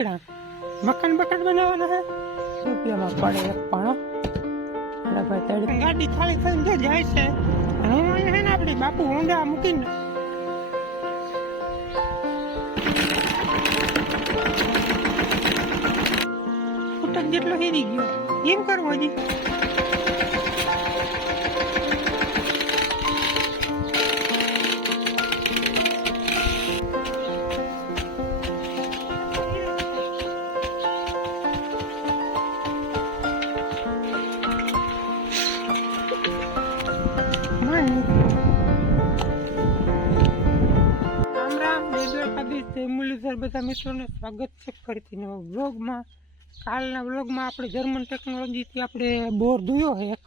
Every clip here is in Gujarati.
મકાન બકાન બનાવવાના હે રૂપિયામાં પડે એક પણ. ભાઈ તડી ગાડી ખાલી થઈને જો જાય છે. હું અહીંયા હે ને આપણી બાપુ ઊંડા મૂકીને. ફૂટક જેટલો હેરી ગયો. એમ કરવો હજી. બધા મિત્રોને સ્વાગત છે ફરીથી નવા વ્લોગમાં. કાલના વ્લોગમાં આપણે જર્મન ટેકનોલોજીથી આપણે બોર ધોયો છે એક.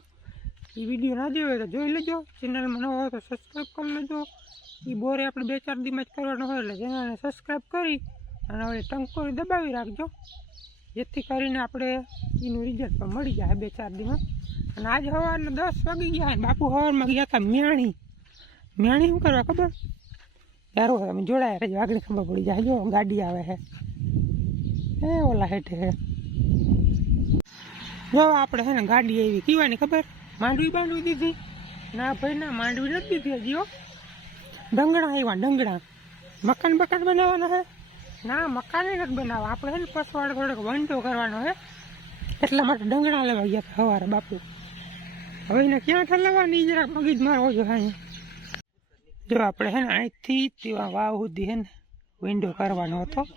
એ વીડિયો ના જોયો તો જોઈ લેજો. ચેનલમાં ન હોય તો સબસ્ક્રાઈબ કરી લેજો. એ બોરે આપણે બે ચાર દીમાં જ કરવાનો હોય એટલે ચેનલને સબસ્ક્રાઈબ કરી અને હવે ટંકોરી દબાવી રાખજો. જેથી કરીને આપણે એનું રિઝલ્ટ પણ મળી જાય બે ચાર દીમાં અને આજ સવારના દસ વાગી ગયા બાપુ સવારમાં ગયા હતા મ્યાણી. મ્યાણી શું કરવા ખબર? યારો તમે જોડાયા રહેજો. આગળ ખબર પડી જાય. જો, ગાડી આવે છે એ ઓલા હેઠે હે. જો, આપણે છે ને ગાડી આવી. કીવાની ખબર? માંડવી બાંધવી દીધી. ના ભાઈ, ના, માંડવી નથી દીધી હજી ડંગણા આવ્યા ડંગણા. મકાન બકાન બનાવવાના હે? ના, મકાન નથી બનાવવા. આપણે છે ને પસવાડ થોડોક વંટો કરવાનો હે. એટલા માટે ડંગણા લેવા ગયા સવારે બાપુ. હવે એને ક્યાં ઠલવવાની? જરાક મગજ મારો જો અહીંયા જો આપણે હે ને અહીંથી ત્યાં વાવ સુધી હે ને વિન્ડો કરવાનો હતો.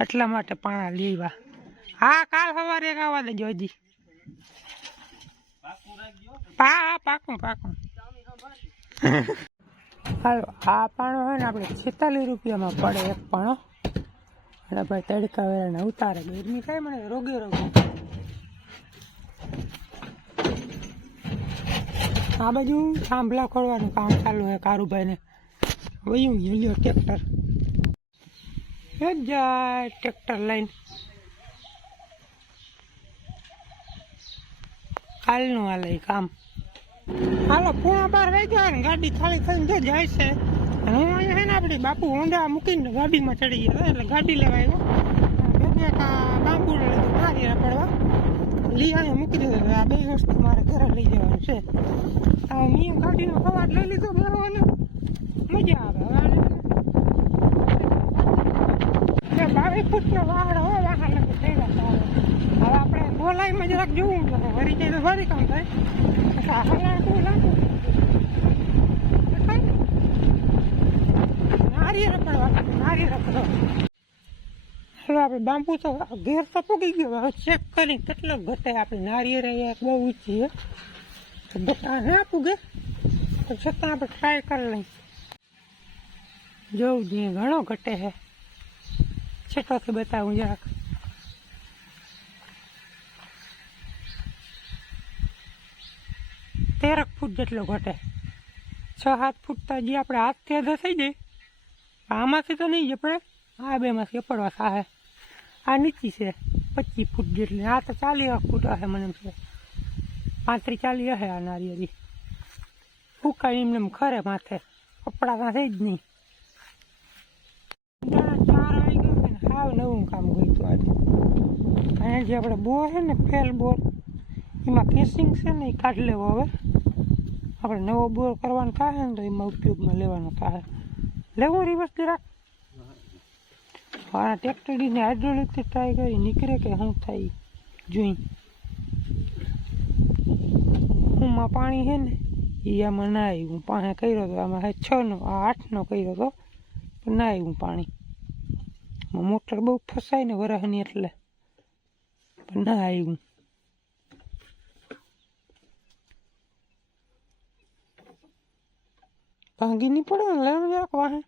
એટલા માટે પાણા લેવા. હા, કાલ સવારે એક આવવા દેજો હજી. હા પાકું પાકું. હાલો, આ પાણો હોય ને આપણે છેતાલીસ રૂપિયામાં પડે એક પાણો. અને ભાઈ તડકા વેરાને ઉતારે. ગરમી થાય મને, રોગે રોગે. આ બાજુ થાંભલા ખોડવાનું કામ ચાલુ છે કારુભાઈને. વયું હેલ્યો ટ્રેક્ટર. એ જાય ટ્રેક્ટર લઈને. હાલનું હાલે કામ. હાલો, પૂણા બાર રહી જાય ને, ગાડી ખાલી થઈને જો જાય છે. હું અહીંયા છે ને આપણી બાપુ હોંડા મૂકીને ગાડીમાં ચડી ગયા એટલે ગાડી લેવા આવ્યો. બાંબુ લીધું નારિયેળ પડવા. લઈ અહીંયા મૂકી દીધો. આ બે વસ્તુ મારે ઘરે લઈ જવાનું છે. આ મેં ગાડીનો સવાર લઈ લીધો, ભરવાનો. મજા આવે, હવે બાવીસ ફૂટનો વાહડ હોય વાહન હવે આપણે બોલાઈમાં જરાક જોવું પડે વરી જાય તો વરી કામ થાય. આ હલાણ તું લાગુ નારી પડવા નારી પડવા હવે આપણે બાંબુ તો ઘેર તો પૂગી ગયો. હવે ચેક કરી કેટલો ઘટે આપણે નારિયેળ બહુ ઊંચી તો ઘટા ના પૂગે? તો છતાં આપણે ટ્રાય કરી લઈએ. જોઉં જોઈએ ઘણો ઘટે છે છેટોથી બતાવું જરાક. તેરક ફૂટ જેટલો ઘટે. છ, સાત ફૂટ તો હજી આપણે હાથથી અધા થઈ જાય. આમાંથી તો નહીં જ આપણે આ બેમાંથી અપડવા થાય. આ નીચી છે, પચીસ ફૂટ જેટલી. આ તો ચાલીસ ફૂટ હશે મને એમ છે. પાંત્રીસ ચાલીસ હશે આ નારિયેળી. ફૂકાય એમને એમ ખરે માથે. કપડા છે જ નહીં. ચાર આવી ગયો છે નવું કામ કર્યું હતું આજે. અહીંયા જે આપણે બોર છે ને, ફેલ બોર, એમાં કેસિંગ છે ને, એ કાઢી લેવો હવે. આપણે નવો બોર કરવાનો થાય ને, તો એમાં ઉપયોગમાં લેવાનો થાય લેવું રિવર્સ જરાક. આ ટ્રેક્ટરની હાઇડ્રોલિકથી ટ્રાય કરી નીકળે કે શું થાય? જોઈ. હુંમાં પાણી છે ને એ આમાં ના આવ્યું. પાસે કર્યો હતો આમાં છનો આ આઠનો કર્યો હતો પણ ના આવ્યું પાણી. મોટર બહુ ફસાય ને વરસની એટલે, પણ ના આવ્યું. ભાંગી નહીં પડે ને લેવાનું જરાક વાહે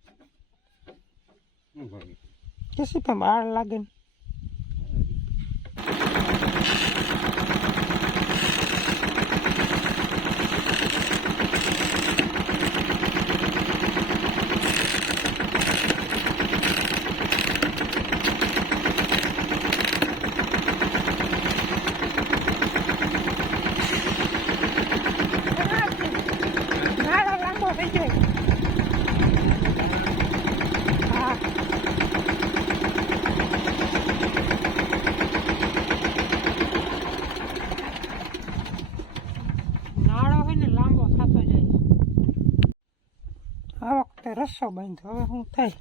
કેસી પણ બહાર લાગે ને નાળો લાંબો થઈ જાય હા રસ્સો બાંધ્યો હવે શું થાય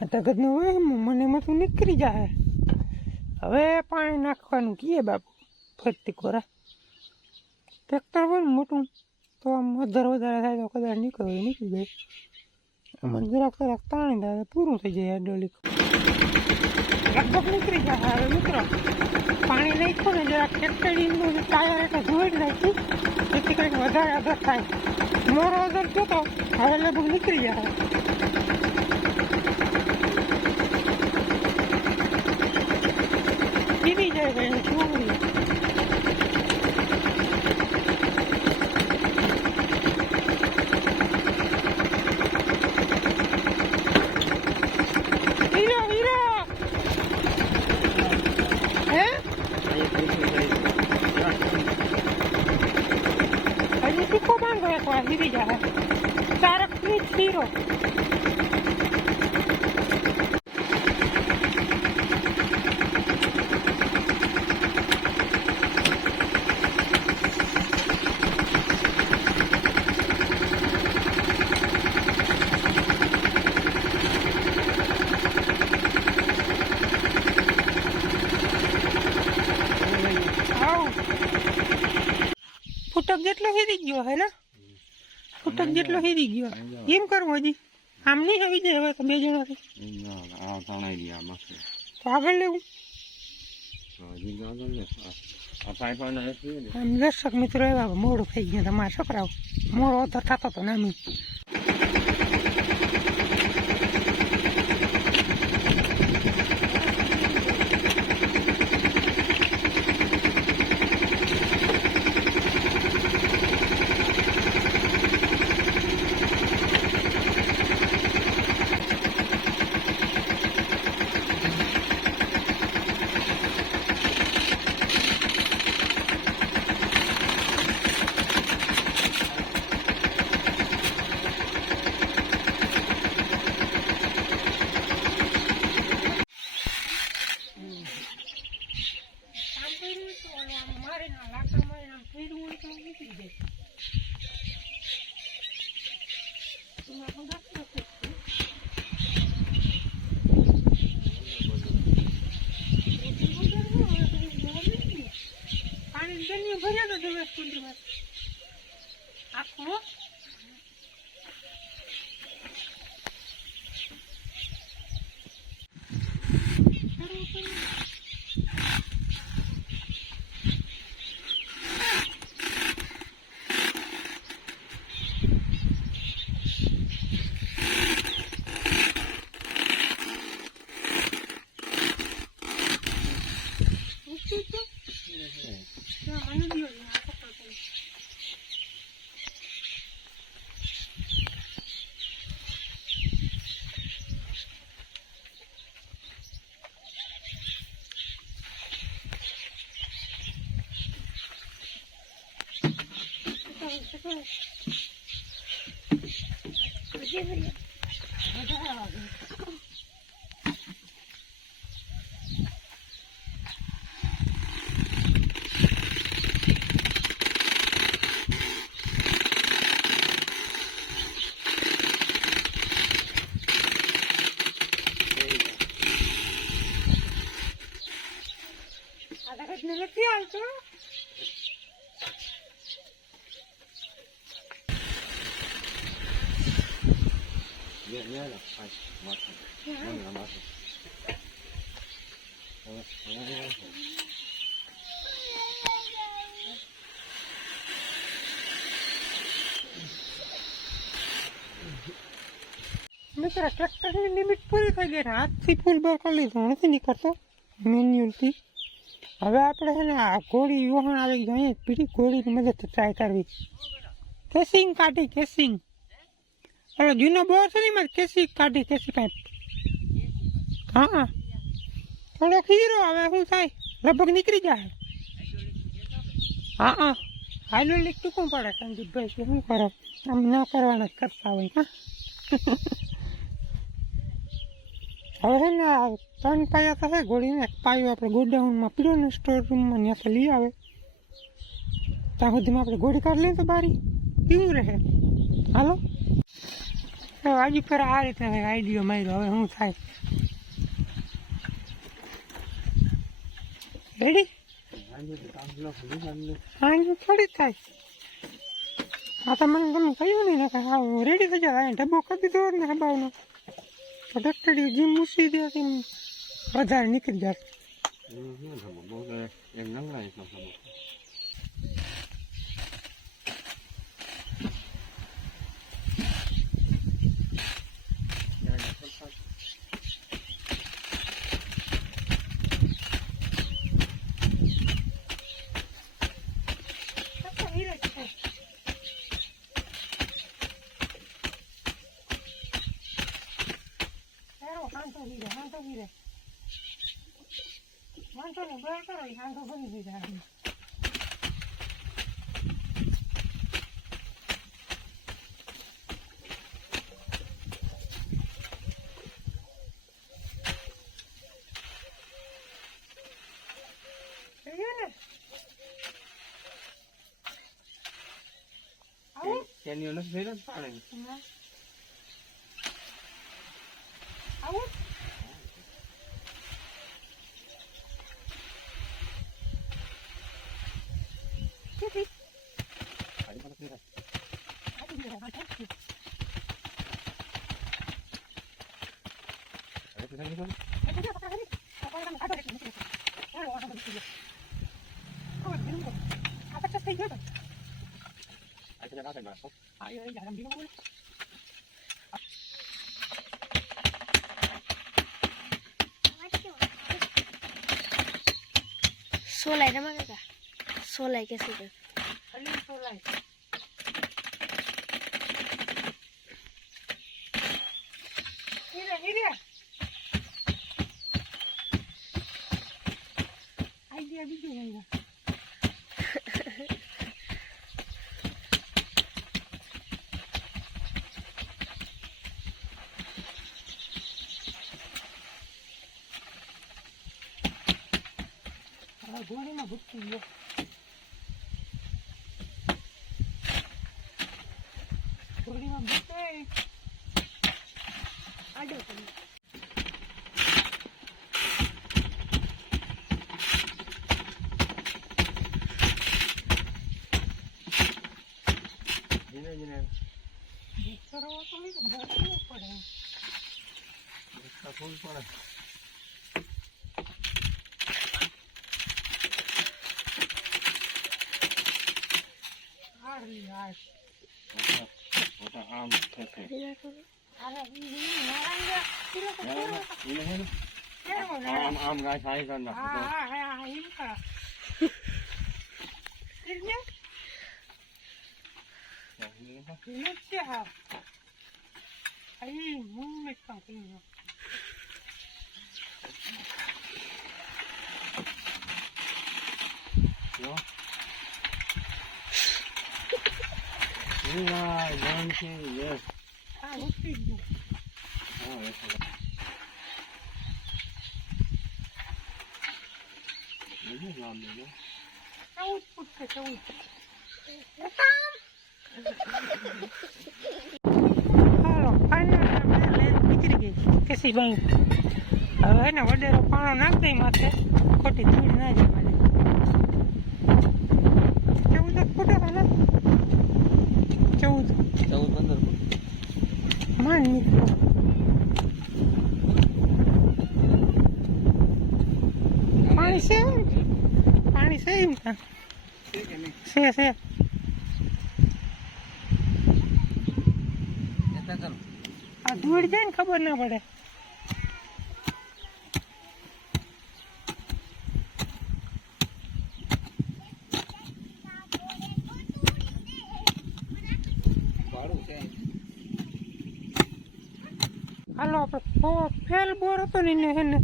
તગતનું હોય મને એમાં નીકળી જાય હવે પાણી નાખવાનું કીએ બાપુ ફરતી કોરા ટ્રેક્ટર હોય ને મોટું તો આમ વધારે વધારે થાય તો કદાચ નીકળે નીકળી જાય. આમાં જરાક જરાક તાણી થાય પૂરું થઈ જાય ડોલી. લગભગ નીકળી જાય હવે મિત્રો. પાણી નાખ્યું ને જરાક ટ્રેક્ટરીનું ટાયર એટલે ધોઈ જ નાખી. જેથી કંઈક વધારે અધર થાય. મોરો થયો તો હવે લગભગ નીકળી જાય પીવી જાય ભાઈ શું હીરો હીરો હે હજી ટીકો બાંધો એક વાર હીરી જાય તારકની હીરો આવ ફૂટક જેટલો હીરી ગયો હે ને ફૂટક જેટલો હેરી ગયો. એમ કરવું હજી. આમ નહીં આવી જાય હવે તો બે તણાઈ તો આગળ લેવું. આમ દર્શક મિત્રો એવા મોડું થઈ ગયું તમારા છોકરાઓ. મોડો તો થતો તો નામી. கொண்டு வா அப்போ આ લે લે લે પાઇપ માથે મને માથે હવે હવે મિત્રો ટ્રેક્ટરની લિમિટ પૂરી થઈ ગઈ ને હાથથી ફૂલ બાર કરી લીધું નથી નીકળતો મેન્યુઅલથી હવે આપણે છે ને આ ઘોડી વહણ આવી ગયું અહીંયા પીડી ઘોડીની મદદથી ટ્રાય કરવી કેસિંગ કાઢી કેસિંગ ઓલો જૂનો બહુ છે ને મારે કેસી કાઢી, કેસી કાંઈ હા. થોડોક ખીરો, હવે શું થાય? લગભગ નીકળી જાય. હા. હા હાલો લીક ટૂંકું પડે સંદીપભાઈ શું કરો? આમ ન કરવાના કરતા હોય, હા. હવે છે ને ત્રણ પાયા થશે ગોળીને, એક પાયો આપણે ગોડાઉનમાં પીડો ને સ્ટોર રૂમમાં ત્યાંથી લઈ આવે. ત્યાં સુધીમાં આપણે ગોળી કાઢી લઈએ તો બારી, પીવું રહે. હાલો? આજુ પર આ રીતે આઈડિયો માર્યો. હવે શું થાય? રેડી સાંજે થોડી થાય. આ તો મને તમે કહ્યું નહીં કે હા રેડી થઈ જાય ડબ્બો કરી દીધો ને ડબ્બાનો તો ડક્ટરી જીમ મૂકી દે વધારે નીકળી જાય. નંગલા વાંધો નહીં બરાબર કરો હાંધો બની દીધા આવું. તેની નથી ફેર જ પાડે આવું કેટલી ખાલી મને ફેર આટલી જ વાત હતી. હવે તો નહીં કરું એટલે જો પકડા કરી આપણે તમે કાઢો એટલે નીકળી જશે. ચાલો આ બધું થઈ ગયું. હવે ધીરું કરો. આ પચાસ થઈ ગયો તો. આ તો રાતે બાર આ એ યાર આમ ધીરું બોલો. સોલાઈ રમા કાકા સોલાઈ કે શું કે ખાલી સોલાય. હીરે, હીરે. આઈડિયા બીજો. હવે ઘોડીમાં ભૂતકી ગયો. ઘોડીમાં ભૂતે આડો કરી રસ્તા ફૂલ પડે હારી હાર ઓટા ઓટા આમ થશે આને ઈ ઈ નારાયણ પેલો તો કેવો એને હે ને કેવો આમ નારાયણ આમ ગાય સાઈ કર નાખો હા હા હા હા ઈ કા એટલે એના નામ છે ગઈ કેસીભાઈ હવે એને વડેરો પાણો નાખ માથે ખોટી ધૂળ ના જાય મારે ચૌદ ફૂટે છે ને ચૌદ ચૌદ પંદર માંડ નીકળ્યો પાણી છે એમ? પાણી છે છે છે આ ધૂળ જાય ને ખબર ના પડે હાલો આપણે ફેલ બોર હતો ને એને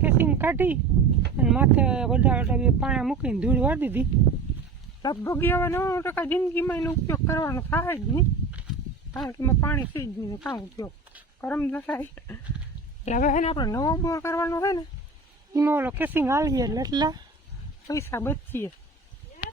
કેસિંગ કાઢી માથે વડા વડા બે મૂકીને ધૂળ વાળી દીધી. લગભગ હવે નવ્વાણું ટકા જિંદગીમાં એનો ઉપયોગ કરવાનો થાય જ નહીં. કારણ કે એમાં પાણી થઈ જ નહીં કાં ઉપયોગ. કરમ ન થાય. એટલે હવે છે ને આપણે નવો બોર કરવાનો હોય ને, એમાં ઓલો કેસિંગ હાલીએ એટલે એટલા પૈસા બચીએ.